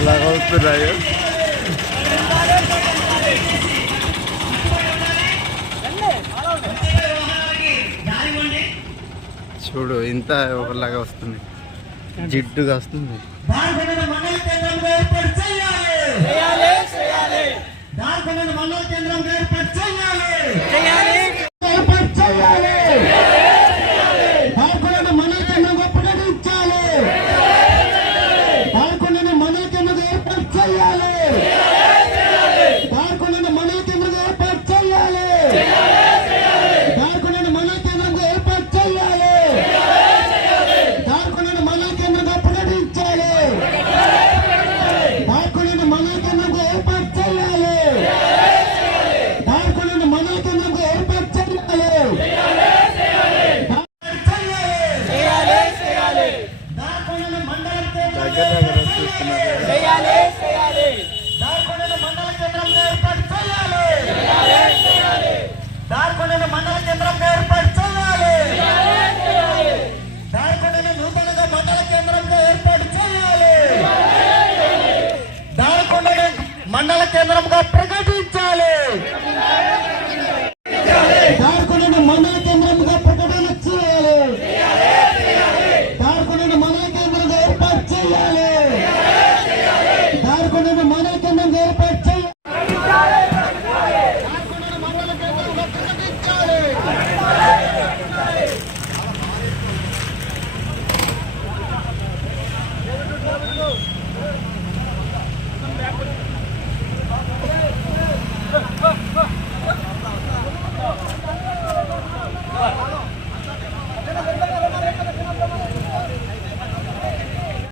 ఎలా చూడు ఇంత ఒకలాగా వస్తుంది. జిడ్డుగా వస్తుంది. చేయాలి. దారికొండ మండల కేంద్రం ఏర్పాటు చేయాలి. దారికొండ మండల కేంద్రం ఏర్పాటు చేయాలి. దారికొండ నూతనంగా మండల కేంద్రం ఏర్పాటు చేయాలి. దారికొండ మండల కేంద్రంగా ప్రకటించాలి.